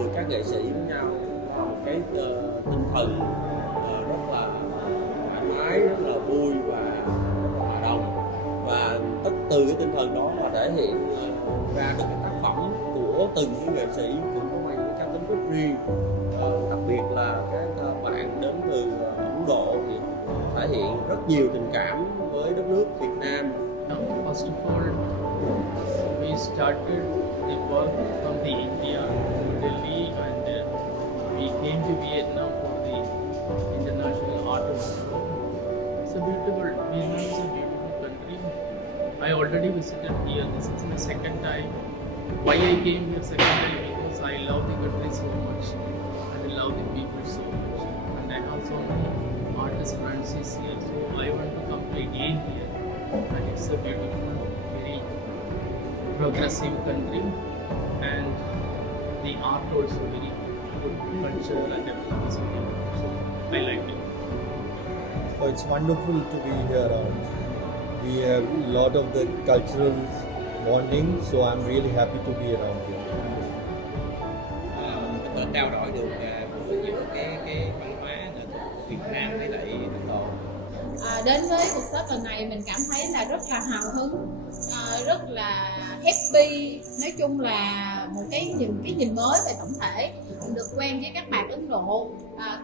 được các nghệ sĩ với nhau có một cái tinh thần rất là thoải mái, rất là vui và rất là hòa đồng, và từ cái tinh thần đó mà thể hiện ra được cái tác phẩm của từng cái nghệ sĩ cũng có mang cái cá tính rất riêng. Đặc biệt là các bạn đến từ Ấn Độ thì thể hiện rất nhiều tình cảm với đất nước Việt Nam. First of all, we started the work from the India to Delhi, and we came to Vietnam for the International Art Workshop. It's a beautiful, Vietnam is a beautiful country. I already visited here. This is my second time. Why I came here second time? Because I love the country so much and I love the people so much, and I have so many artist friends here, so I want to come again here. And it's a beautiful, very progressive country, and the art also very good, culture and everything is very good. So I like it. Oh, it's wonderful to be here. We have a lot of the cultural bonding, so I'm really happy to be around here. Có thể trao đổi được giữa cái văn hóa nghệ thuật Việt Nam với lại Ấn Độ. Đến với workshop lần này mình cảm thấy là rất là hào hứng, rất là happy. Nói chung là một cái nhìn mới về tổng thể. Mình được quen với các bạn Ấn Độ,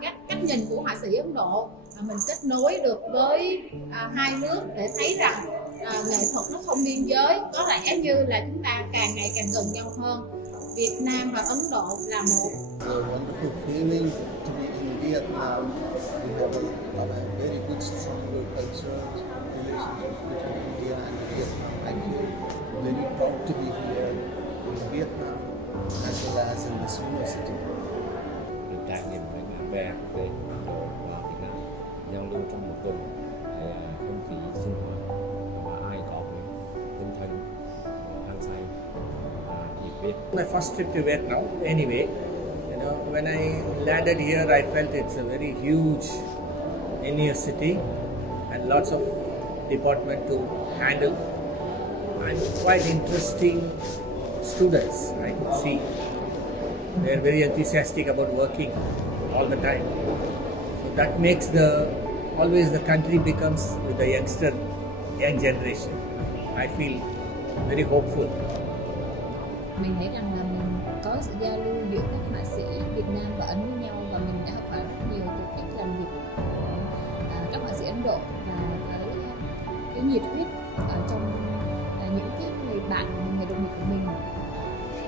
các cách nhìn của họa sĩ Ấn Độ. Mình kết nối được với hai nước để thấy rằng nghệ thuật nó không biên giới. Có lẽ như là chúng ta càng ngày càng gần nhau hơn. Việt Nam và Ấn Độ là một. It's a wonderful feeling to be in Vietnam. We have a very good, stronger cultural relationship between India and Vietnam. I feel very proud to be here in Vietnam as well as in this university. Được trải nghiệm với bạn bè quốc tế và Việt Nam, giao lưu trong một tuần, không khí sinh hoạt và ai có tinh thần hăng say và nhiệt huyết. My first trip to Vietnam anyway. When I landed here, I felt it's a very huge university and lots of department to handle, and quite interesting students. I could see they're very enthusiastic about working all the time. So that makes always the country becomes with the young generation. I feel very hopeful. Mình thấy rằng là mình có sự giao lưu giữa các họa sĩ Việt Nam và Ấn với nhau, và mình đã học hỏi rất nhiều từ cách làm việc của các họa sĩ Ấn Độ và cái nhiệt huyết ở trong những cái người bạn, người đồng nghiệp của mình.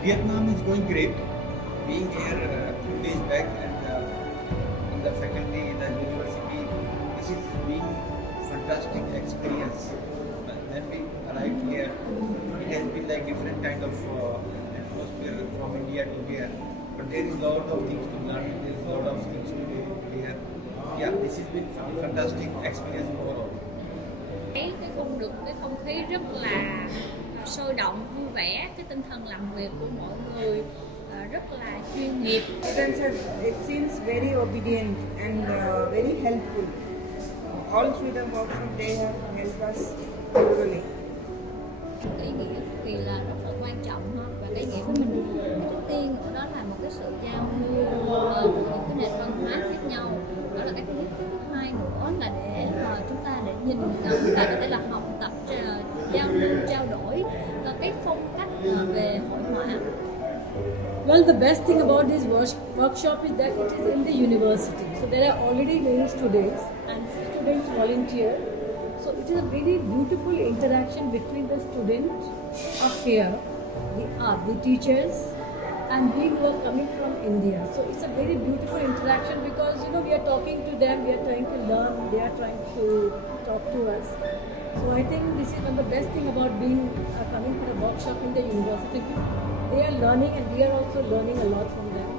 Vietnam is going great. Being here a few days back and in the faculty in the university, this is being fantastic experience. When we arrived here, it has been like different kind of atmosphere from India to here. But there is a lot of things to learn. There is a lot of things to do here. Yeah, this has been fantastic experience overall. Thấy cái không khí rất là sôi động, vui vẻ, cái tinh thần làm việc của mọi người rất là chuyên nghiệp. It seems very obedient and very helpful. All through the workshop they have helped us thoroughly. Cái ý nghĩa cực kỳ là rất là quan trọng ha, và cái ý nghĩa của mình trước tiên đó là một cái sự giao lưu của những cái nền văn hóa khác nhau. Đó là cái thứ nhất. Cái thứ hai nữa là để chúng ta để nhìn chúng ta có thể là học tập, giao lưu, trao đổi cái phong cách về hội họa. Well, the best thing about this workshop is that it is in the university. So there are already many students and students volunteer. So it is a very beautiful interaction between the students of here, the teachers, and we who are coming from India. So it's a very beautiful interaction because we are talking to them, we are trying to learn, they are trying to talk to us. So I think this is one of the best thing about being coming for a workshop in the university. They are learning and we are also learning a lot from them.